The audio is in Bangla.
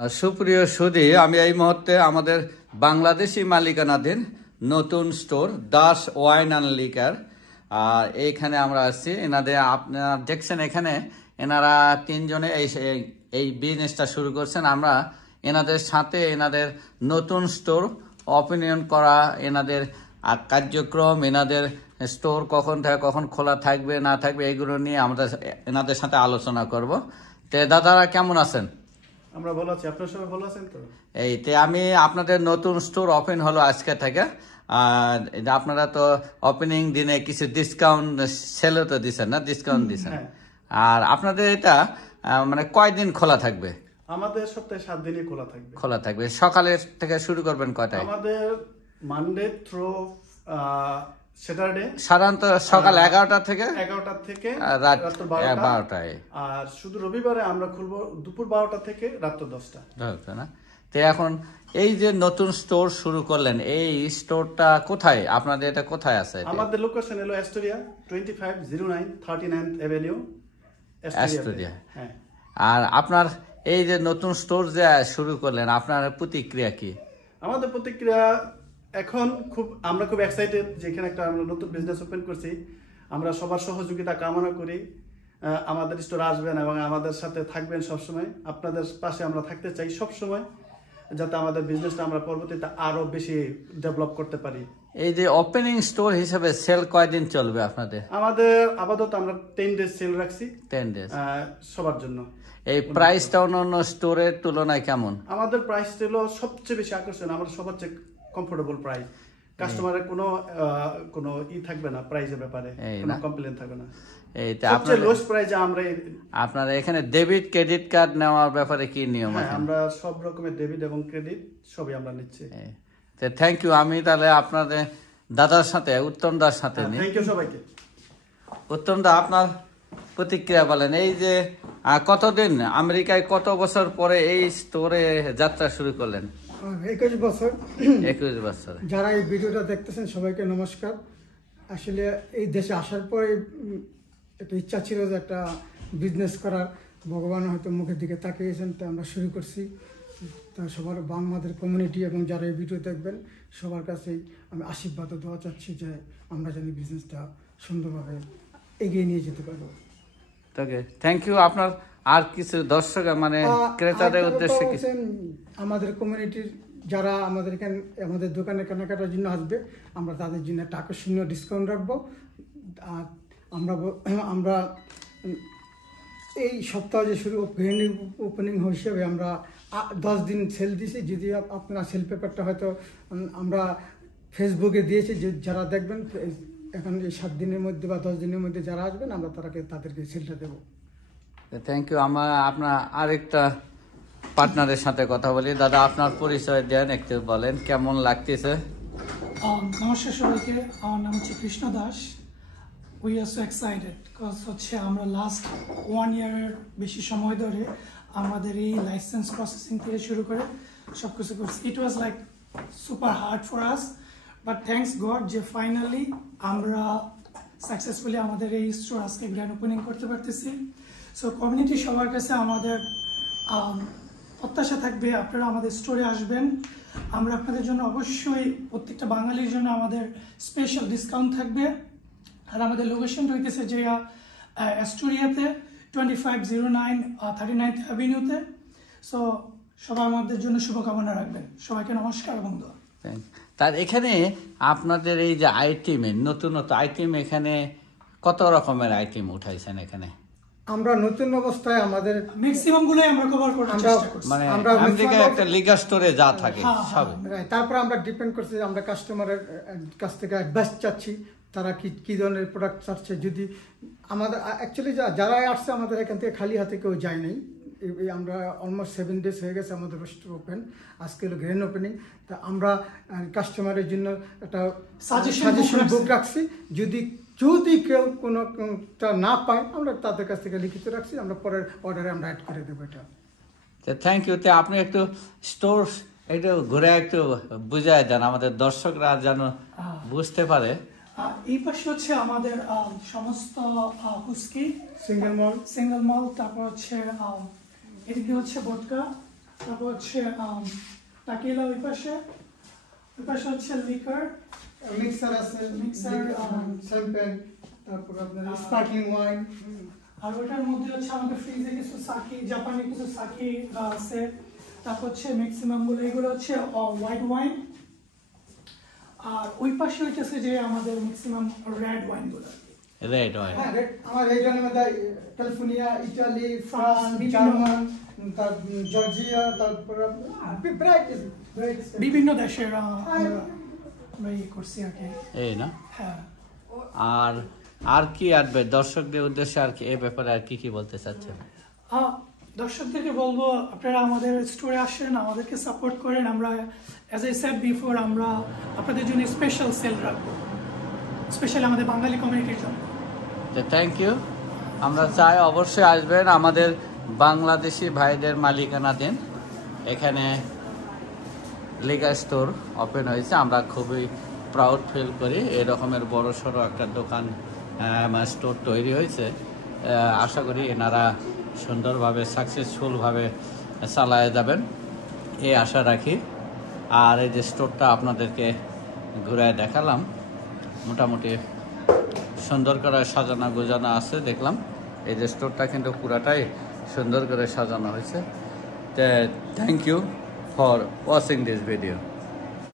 সুপ্রিয় সুধী, আমি এই মুহূর্তে আমাদের বাংলাদেশি মালিকানাধীন নতুন store Das wine and liquor, আর এইখানে আমরা আসছি। এনাদের আপনারা দেখছেন এখানে এনারা তিনজনে এই বিজনেসটা শুরু করছেন। আমরা এনাদের সাথে এনাদের নতুন স্টোর ওপেনিং করা, এনাদের কার্যক্রম, এনাদের স্টোর কখন থেকে কখন খোলা থাকবে না থাকবে এইগুলো নিয়ে আমরা এনাদের সাথে আলোচনা করব। তো দাদারা কেমন আছেন? আমরা ভালো আছি, আপনারা সবাই ভালো আছেন তো? এইতে আমি আপনাদের নতুন স্টোর ওপেন হলো আজকে থেকে। আর আপনারা তো ওপেনিং দিনে কিছু ডিসকাউন্ট সেলও তো দিচ্ছেন না, ডিসকাউন্ট দিচ্ছেন। আর আপনাদের এটা মানে কয়দিন খোলা থাকবে? আমাদের সপ্তাহে 7 দিনই খোলা থাকবে। সকালের থেকে শুরু করবেন কয়টায়? আমাদের মানডে থ্রু স্যাটারডে সাধারণত সকাল 11টা থেকে রাত 12টায়। আর শুধু রবিবারে আমরা খুলবো দুপুর 12টা থেকে রাত 10টা না। তো এখন এই যে নতুন স্টোর শুরু করলেন, এই স্টোরটা কোথায় আপনাদের? এটা কোথায় আছে? আমাদের লোকেশন হলো অ্যাস্টোরিয়া 2509 39th অ্যাভিনিউ অ্যাস্টোরিয়া। হ্যাঁ। আর আপনার এই যে নতুন স্টোর যে শুরু করলেন, আপনার প্রতিক্রিয়া কি? আমাদের প্রতিক্রিয়া এখন আমরা খুব এক্সাইটেড যে এখানে একটা আমরা নতুন বিজনেস ওপেন করছি। আমরা সবার সহযোগিতা কামনা করি, আমাদের স্টোর আসবেন এবং আমাদের সাথে থাকবেন সবসময়। আপনাদের পাশে আমরা থাকতে চাই সবসময়, যাতে আমাদের বিজনেসটা আমরা পরবর্তীতে আরো বেশি ডেভেলপ করতে পারি। এই যে ওপেনিং স্টোর হিসেবে সেল কয়দিন চলবে আপনাদের? আমাদের আপাতত আমরা 10 ডেজ সেল রাখছি, 10 ডেজ সবার জন্য। এই প্রাইসটা অন্যান্য স্টোরের তুলনায় কেমন? আমাদের প্রাইস ছিল সবচেয়ে বেশি আকর্ষণ, আমরা সবার চেয়ে কমফোর্টেবল প্রাইস। কাস্টমারের কোনো থাকবে না প্রাইসের ব্যাপারে, কোনো কমপ্লেইন থাকবে না। আপনারা এখানে ডেবিট ক্রেডিট কার্ড নেওয়ার ব্যাপারে কি নিয়ম আছে? আমরা সব রকমের ডেবিট এবং ক্রেডিট সবই আমরা নিচ্ছি। Thank you. আমি তাহলে আপনাদের দাদার সাথে উত্তম দার সাথে নিই। থ্যাংক ইউ সবাইকে। উত্তম দা, আপনার প্রতিক্রিয়া বলেন। এই যে কতদিন আমেরিকায় কত বছর পরে এই স্টোরে যাত্রা শুরু করলেন? 21 বছর। 21 বছর। যারা এই ভিডিওটা দেখতেছেন সবাইকে নমস্কার। আসলে এই দেশে আসার পরে একটা ইচ্ছা ছিল যে একটা বিজনেস করার, ভগবান হয়তো মুখের দিকে তাকিয়েছেন, তো আমরা শুরু করছি। তা সবার বাংলাদেশ কমিউনিটি এবং যারা এই ভিডিও দেখবেন সবার কাছেই আমি আশীর্বাদ দেওয়া চাচ্ছি যে আমরা যেন বিজনেসটা সুন্দরভাবে এগিয়ে নিয়ে যেতে পারবো। ওকে, থ্যাংক ইউ। আপনার আর কিছু দর্শক মানে ক্রেতাদের উদ্দেশ্যে কিছু? আমাদের কমিউনিটির যারা আমাদের এখানে আমাদের দোকানে কেনাকাটার জন্য আসবে, আমরা তাদের জন্য একটা আকর্ষণীয় ডিসকাউন্ট রাখবো। আর আমরা এই সপ্তাহ যে শুরু ওপেনিং হিসেবে আমরা 10 দিন সেল দিয়েছি। যদি আপনারা সেল পেপারটা হয়তো আমরা ফেসবুকে দিয়েছি, যে যারা দেখবেন এখন এই 7 দিনের মধ্যে বা 10 দিনের মধ্যে যারা আসবেন আমরা তাদেরকে সেলটা দেবো। Thank you. আপনার আরেকটা পার্টনারের সাথে কথা বলি। দাদা, আপনার পরিচয় দেন, একটু বলেন কেমন লাগতেছে? নমস্কার সবাইকে, আমার নাম হচ্ছে Krishna Das. We are so excited because আমরা লাস্ট 1 ইয়ারের বেশি সময় ধরে আমাদের এই লাইসেন্স প্রসেসিং থেকে শুরু করে সব কিছু করছি। It was like super hard for us, but thanks God যে ফাইনালি আমরা সাকসেসফুলি আমাদের এই স্টোর আজকে গ্র্যান্ড ওপেনিং করতে পারতেছি। সো কমিউনিটি সবার কাছে আমাদের প্রত্যাশা থাকবে আপনারা আমাদের স্টোরে আসবেন। আমরা আপনাদের জন্য অবশ্যই প্রত্যেকটা বাঙালির জন্য আমাদের স্পেশাল ডিসকাউন্ট থাকবে। আর আমাদের লোকেশনটা হইতেছে যে অ্যাস্টোরিয়াতে 2509 39th অ্যাভিনিউতে। সো সবাই আমাদের জন্য শুভকামনা রাখবেন। সবাইকে নমস্কার এবং দোয়া। তার এখানে আপনাদের এই যে আইটেম, নতুন আইটেম, এখানে কত রকমের আইটেম উঠাইছেন? এখানে আমরা নতুন অবস্থায় আমাদের ম্যাক্সিমাম গুলোই আমরা কভার করার চেষ্টা করছি। মানে আমেরিকায় একটা লিগার স্টোরে যা থাকে সব। তারপর আমরা ডিপেন্ড করছি আমরা কাস্টমারের কাছ থেকে অ্যাডভাইস চাচ্ছি, তারা কি ধরনের প্রোডাক্ট চাচ্ছে। যদি আমাদের অ্যাকচুয়ালি যারা আসছে আমাদের এখান থেকে খালি হাতে কেউ যায় নাই। আমরা অলমোস্ট 7 ডেজ হয়ে গেছে আমাদের স্টোর ওপেন। আজকে হলো গ্র্যান্ড ওপেনিং। তা আমরা কাস্টমারের জন্য একটা সাজেশন বুক রাখছি। যদি কেউ কোনোটা না পায় আমরা তাদের কাছ থেকে লিখিত রাখছি, আমরা পরের অর্ডারে আমরা অ্যাড করে দেবো এটা। Thank you. তো আপনি একটু স্টোর একটু ঘুরে একটু বুঝাই দেন, আমাদের দর্শকরা যেন বুঝতে পারে। এই পাশে আমাদের সমস্ত হুস্কি সিঙ্গেল মল, তারপর এদিকে ভোদকা, তারপর হচ্ছে তাকিলা ওই পাশে হচ্ছে লিকার, মিক্সার আছে, মিক্সার, শ্যাম্পেন, তারপর আপনার স্পার্কলিং ওয়াইন। আর ওটার মধ্যে হচ্ছে আমাদের ফ্রিজে কিছু সাকি, জাপানি কিছু সাকি আছে। তারপর হচ্ছে ম্যাক্সিমাম গুলো এগুলো হচ্ছে হোয়াইট ওয়াইন। আর ওই পাশে হচ্ছে যে আমাদের ম্যাক্সিমাম রেড ওয়াইন গুলো। রেড ওয়াইন, হ্যাঁ, আমার এই জন্য মধ্যে ক্যালিফোর্নিয়া, ইটালি, ফ্রান্স, বিভিন্ন- জার্মান, জর্জিয়া, তারপর বিভিন্ন দেশের আমরা ইয়ে করছি আর কি। এই না? হ্যাঁ, আর কি আসবে দর্শকদের উদ্দেশ্যে, আর কি এই ব্যাপারে আর কি বলতে চাচ্ছেন? দর্শকদেরকে বলবো আপনারা আমাদের স্টোরে আসেন, আমাদেরকে সাপোর্ট করেন। আমরা অ্যাজ আই সেড বিফোর, আমরা আপনাদের জন্য স্পেশাল সেল রাখবো, স্পেশালি আমাদের বাঙালি কমিউনিটির জন্য। তো থ্যাংক ইউ। আমরা চাই অবশ্যই আসবেন, আমাদের বাংলাদেশি ভাইদের মালিকানাধীন এখানে লিগার স্টোর ওপেন হয়েছে। আমরা খুবই প্রাউড ফিল করি, এই রকমের বড় সড়ো একটা দোকান স্টোর তৈরি হয়েছে। আশা করি এনারা সুন্দরভাবে সাকসেসফুলভাবে চালায় যাবেন এই আশা রাখি। আর এই যে স্টোরটা আপনাদেরকে ঘুরে দেখালাম, মোটামুটি সুন্দর করে সাজানো গোজানো আছে দেখলাম। এই যে স্টোরটা কিন্তু পুরাটাই সুন্দর করে সাজানো হয়েছে। Thank you for watching this video.